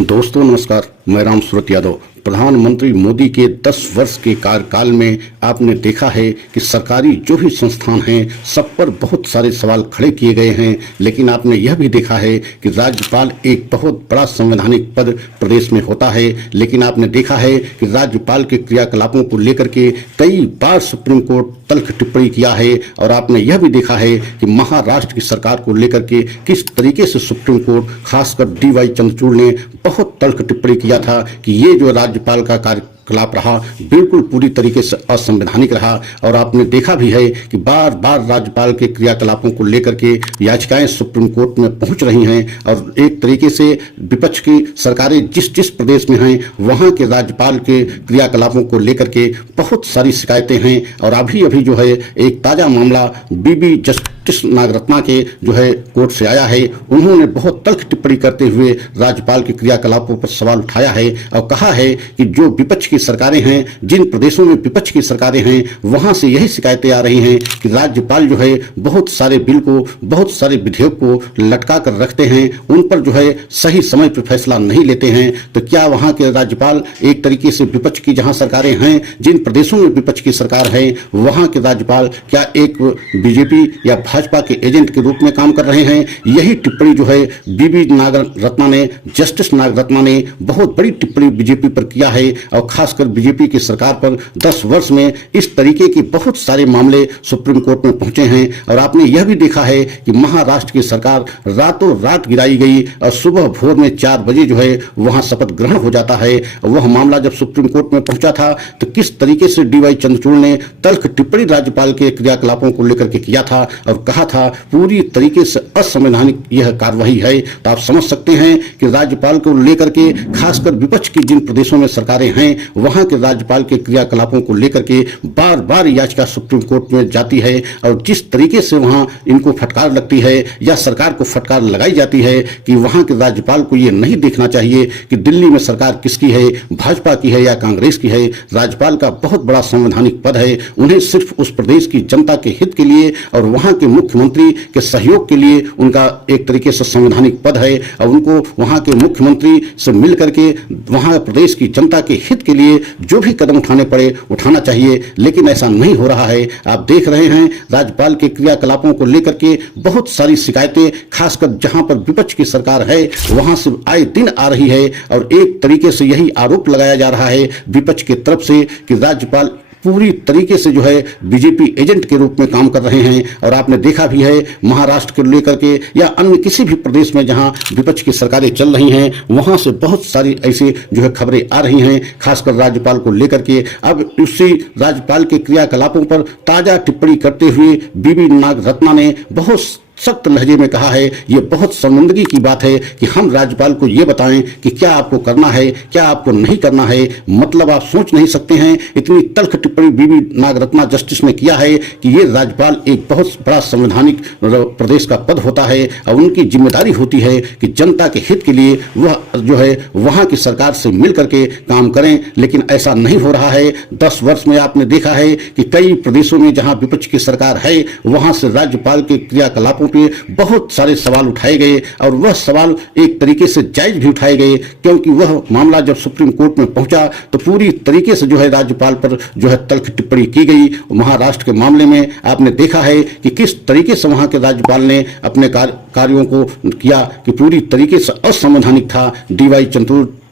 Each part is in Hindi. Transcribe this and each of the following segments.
दोस्तों नमस्कार, मैं राम सूरत यादव। प्रधानमंत्री मोदी के 10 वर्ष के कार्यकाल में आपने देखा है कि सरकारी जो भी संस्थान हैं सब पर बहुत सारे सवाल खड़े किए गए हैं, लेकिन आपने यह भी देखा है कि राज्यपाल एक बहुत बड़ा संवैधानिक पद प्रदेश में होता है। लेकिन आपने देखा है कि राज्यपाल के क्रियाकलापों को लेकर के कई बार सुप्रीम कोर्ट तल्ख टिप्पणी किया है। और आपने यह भी देखा है कि महाराष्ट्र की सरकार को लेकर के किस तरीके से सुप्रीम कोर्ट खासकर DY चंद्रचूड़ ने बहुत तल्ख टिप्पणी किया था कि ये जो राज्यपाल का कार्यकलाप रहा बिल्कुल पूरी तरीके से असंवैधानिक रहा। और आपने देखा भी है कि बार बार राज्यपाल के क्रियाकलापों को लेकर के याचिकाएं सुप्रीम कोर्ट में पहुंच रही हैं। और एक तरीके से विपक्ष की सरकारें जिस जिस प्रदेश में हैं वहां के राज्यपाल के क्रियाकलापों को लेकर के बहुत सारी शिकायतें हैं। और अभी अभी जो है एक ताजा मामला बीबी जस्टिस नागरत्ना के जो है कोर्ट से आया है। उन्होंने बहुत तल्ख टिप्पणी करते हुए राज्यपाल के क्रियाकलापों पर सवाल उठाया है और कहा है कि जो विपक्ष की सरकारें हैं, जिन प्रदेशों में विपक्ष की सरकारें हैं वहां से यही शिकायतें आ रही हैं कि राज्यपाल जो है बहुत सारे बिल को, बहुत सारे विधेयक को लटका कर रखते हैं, उन पर जो है सही समय पर फैसला नहीं लेते हैं। तो क्या वहां के राज्यपाल एक तरीके से विपक्ष की जहां सरकारें हैं, जिन प्रदेशों में विपक्ष की सरकार है वहां के राज्यपाल क्या एक बीजेपी या भाजपा के एजेंट के रूप में काम कर रहे हैं? यही टिप्पणी जो है बीबी नागरत्ना ने, जस्टिस नागरत्ना ने बहुत बड़ी टिप्पणी बीजेपी पर किया है। और खासकर बीजेपी की सरकार पर 10 वर्ष में इस तरीके के बहुत सारे मामले सुप्रीम कोर्ट में पहुंचे हैं। और आपने यह भी देखा है कि महाराष्ट्र की सरकार रातों रात गिराई गई और सुबह भोर में 4 बजे जो है वहां शपथ ग्रहण हो जाता है। वह मामला जब सुप्रीम कोर्ट में पहुंचा था तो किस तरीके से DY चंद्रचूड़ ने तल्ख टिप्पणी राज्यपाल के क्रियाकलापों को लेकर के किया था और कहा था पूरी तरीके से असंवैधानिक यह कार्रवाई है। तो आप समझ सकते हैं कि राज्यपाल को लेकर के खासकर विपक्ष की जिन प्रदेशों में सरकारें हैं वहां के राज्यपाल के क्रियाकलापों को लेकर के बार बार याचिका सुप्रीम कोर्ट में जाती है। और जिस तरीके से वहां इनको फटकार लगती है या सरकार को फटकार लगाई जाती है कि वहां के राज्यपाल को यह नहीं देखना चाहिए कि दिल्ली में सरकार किसकी है, भाजपा की है या कांग्रेस की है। राज्यपाल का बहुत बड़ा संवैधानिक पद है, उन्हें सिर्फ उस प्रदेश की जनता के हित के लिए और वहां के मुख्यमंत्री के सहयोग के लिए उनका एक तरीके से संवैधानिक पद है। और उनको वहां के मुख्यमंत्री से मिल करके वहां प्रदेश की जनता के हित के लिए जो भी कदम उठाने पड़े उठाना चाहिए, लेकिन ऐसा नहीं हो रहा है। आप देख रहे हैं राज्यपाल के क्रियाकलापों को लेकर के बहुत सारी शिकायतें खासकर जहां पर विपक्ष की सरकार है वहां से आए दिन आ रही है। और एक तरीके से यही आरोप लगाया जा रहा है विपक्ष की तरफ से कि राज्यपाल पूरी तरीके से जो है बीजेपी एजेंट के रूप में काम कर रहे हैं। और आपने देखा भी है महाराष्ट्र को लेकर के या अन्य किसी भी प्रदेश में जहां विपक्ष की सरकारें चल रही हैं वहां से बहुत सारी ऐसे जो है खबरें आ रही हैं खासकर राज्यपाल को लेकर के। अब उसी राज्यपाल के क्रियाकलापों पर ताजा टिप्पणी करते हुए बीबी नागरत्ना ने बहुत सख्त लहजे में कहा है ये बहुत शर्मिंदगी की बात है कि हम राज्यपाल को ये बताएं कि क्या आपको करना है, क्या आपको नहीं करना है। मतलब आप सोच नहीं सकते हैं इतनी तल्ख टिप्पणी बीबी नागरत्ना जस्टिस ने किया है कि ये राज्यपाल एक बहुत बड़ा संवैधानिक प्रदेश का पद होता है और उनकी जिम्मेदारी होती है कि जनता के हित के लिए वह जो है वहां की सरकार से मिल करके काम करें। लेकिन ऐसा नहीं हो रहा है। 10 वर्ष में आपने देखा है कि कई प्रदेशों में जहां विपक्ष की सरकार है वहां से राज्यपाल के क्रियाकलापों पे बहुत सारे सवाल उठाए गए और वह सवाल एक तरीके से जायज भी उठाए गए, क्योंकि वह मामला जब सुप्रीम कोर्ट में पहुंचा तो पूरी तरीके से जो है राज्यपाल पर जो है तल्ख टिप्पणी की गई। महाराष्ट्र के मामले में आपने देखा है कि किस तरीके से वहां के राज्यपाल ने अपने कार्यों को किया कि पूरी तरीके से असंवैधानिक था। DY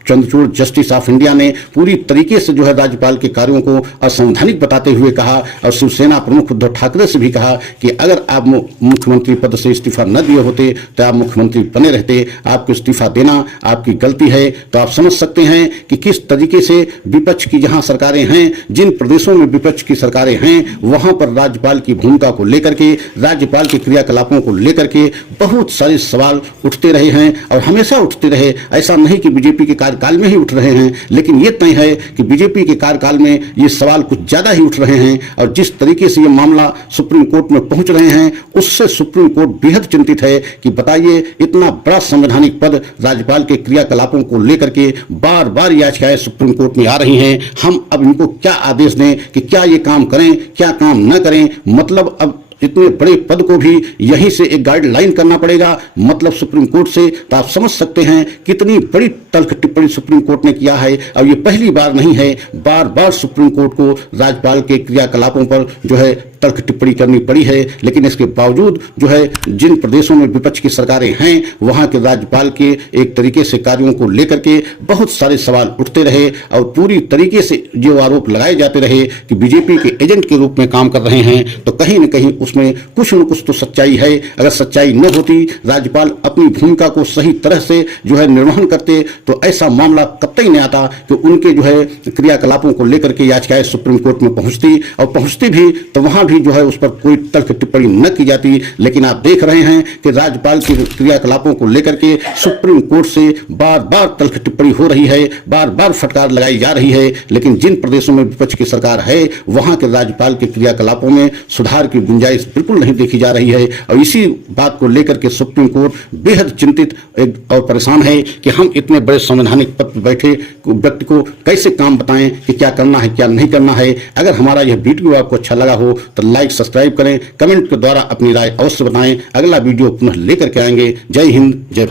Chandrachud justice of India ने पूरी तरीके से जो है राज्यपाल के कार्यों को असंवैधानिक बताते हुए कहा और शिवसेना प्रमुख उद्धव ठाकरे से भी कहा कि अगर आप मुख्यमंत्री पद से इस्तीफा न दिए होते तो आप मुख्यमंत्री बने रहते, आपको इस्तीफा देना आपकी गलती है। तो आप समझ सकते हैं कि किस तरीके से विपक्ष की जहां सरकारें हैं, जिन प्रदेशों में विपक्ष की सरकारें हैं वहां पर राज्यपाल की भूमिका को लेकर के, राज्यपाल के क्रियाकलापों को लेकर के बहुत सारे सवाल उठते रहे हैं और हमेशा उठते रहे। ऐसा नहीं कि बीजेपी के कार्यकाल में ही उठ रहे हैं, लेकिन ये तय है कि बीजेपी के कार्यकाल में ये सवाल कुछ ज्यादा ही उठ रहे हैं। और जिस तरीके से ये मामला सुप्रीम कोर्ट में पहुंच रहे हैं उससे सुप्रीम कोर्ट बेहद चिंतित है कि बताइए इतना बड़ा संवैधानिक पद राज्यपाल के क्रियाकलापों को लेकर के बार बार याचिकाएं सुप्रीम कोर्ट में आ रही हैं। हम अब इनको क्या आदेश दें कि क्या ये काम करें, क्या काम न करें। मतलब अब इतने बड़े पद को भी यहीं से एक गाइडलाइन करना पड़ेगा, मतलब सुप्रीम कोर्ट से। तो आप समझ सकते हैं कितनी बड़ी तल्ख टिप्पणी सुप्रीम कोर्ट ने किया है। और ये पहली बार नहीं है, बार बार सुप्रीम कोर्ट को राज्यपाल के क्रियाकलापों पर जो है तल्ख टिप्पणी करनी पड़ी है। लेकिन इसके बावजूद जो है जिन प्रदेशों में विपक्ष की सरकारें हैं वहां के राज्यपाल के एक तरीके से कार्यों को लेकर के बहुत सारे सवाल उठते रहे और पूरी तरीके से जो आरोप लगाए जाते रहे कि बीजेपी के एजेंट के रूप में काम कर रहे हैं, तो कहीं न कहीं उसमें कुछ न कुछ तो सच्चाई है। अगर सच्चाई न होती, राज्यपाल अपनी भूमिका को सही तरह से जो है निर्वहन करते, तो ऐसा मामला कतई नहीं आता कि उनके जो है क्रियाकलापों को लेकर के याचिकाएं सुप्रीम कोर्ट में पहुंचती, और पहुंचती भी तो वहां भी जो है उस पर कोई तल्ख टिप्पणी न की जाती। लेकिन आप देख रहे हैं कि राज्यपाल के क्रियाकलापों को लेकर के सुप्रीम कोर्ट से बार बार तल्ख टिप्पणी हो रही है, बार बार फटकार लगाई जा रही है। लेकिन जिन प्रदेशों में विपक्ष की सरकार है वहां के राज्यपाल के क्रियाकलापों में सुधार की गुंजाइश बिल्कुल नहीं देखी जा रही है। और इसी बात को लेकर के सुप्रीम कोर्ट बेहद चिंतित और परेशान है कि हम इतने बड़े संवैधानिक पद पर बैठे व्यक्ति को कैसे काम बताएं कि क्या करना है क्या नहीं करना है। अगर हमारा यह वीडियो आपको अच्छा लगा हो तो लाइक सब्सक्राइब करें, कमेंट के द्वारा अपनी राय अवश्य बताएं। अगला वीडियो पुनः लेकर के आएंगे। जय हिंद, जय